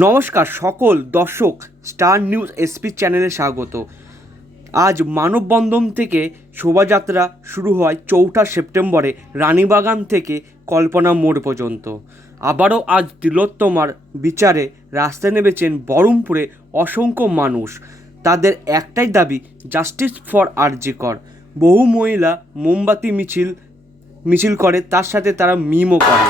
নমস্কার সকল দর্শক, স্টার নিউজ এসপি চ্যানেলে স্বাগত। আজ মানববন্ধন থেকে শোভাযাত্রা শুরু হয় 4 সেপ্টেম্বরে রানীবাগান থেকে কল্পনা মোড় পর্যন্ত। আবারও আজ তিলোত্তমার বিচারে রাস্তায় নেমেছেন বহরমপুরে অসংখ্য মানুষ। তাদের একটাই দাবি, জাস্টিস ফর আরজি কর। বহু মহিলা মোমবাতি মিছিল করে, তার সাথে তারা মিমও করে।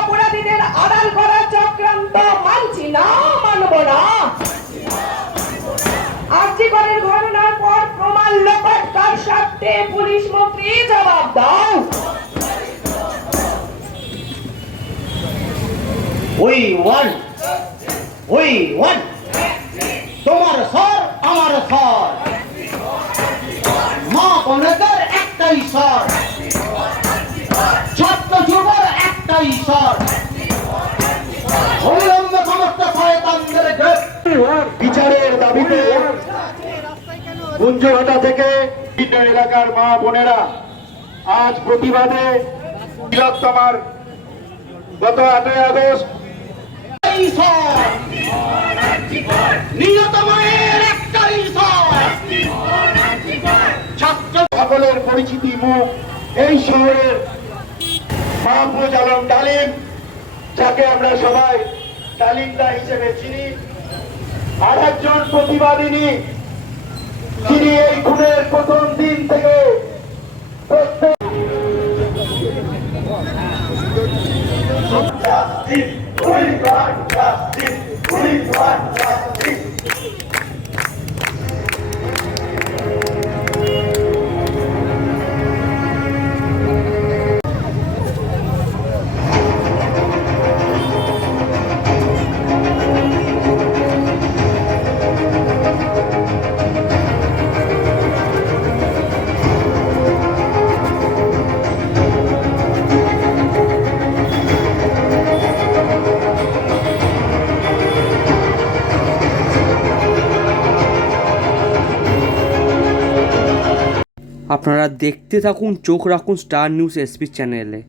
অপরাধীদের আড়াল করার চক্রান্ত মানছি না, মানব না। আর্জিকরের ঘটনার পর প্রমাণ লোপাট তার স্বার্থে পুলিশ মন্ত্রী জবাব দাও। We want তোমার স্বর আমার স্বর, মা বোনদের একটাই স্বর, ছাত্র যুবর একটাই স্বর। অবিলম্বে সমস্ত শয়তানদের বিচারের দাবিতে কুঞ্জঘাটা থেকে বিভিন্ন এলাকার মা বোনেরা আজ প্রতিবাদে তিলোত্তমার গত 8ই আগস্ট সকলের পরিচিতি মুখ এই শহরের মাহফুজ আলম ডালিম, যাকে আমরা সবাই ডালিমদা হিসেবে চিনি, আর একজন প্রতিবাদিনী যিনি এই খুনের প্রথম দিন থেকে আপনারা দেখতে থাকুন, চোখ রাখুন স্টার নিউজ এসপি চ্যানেলে।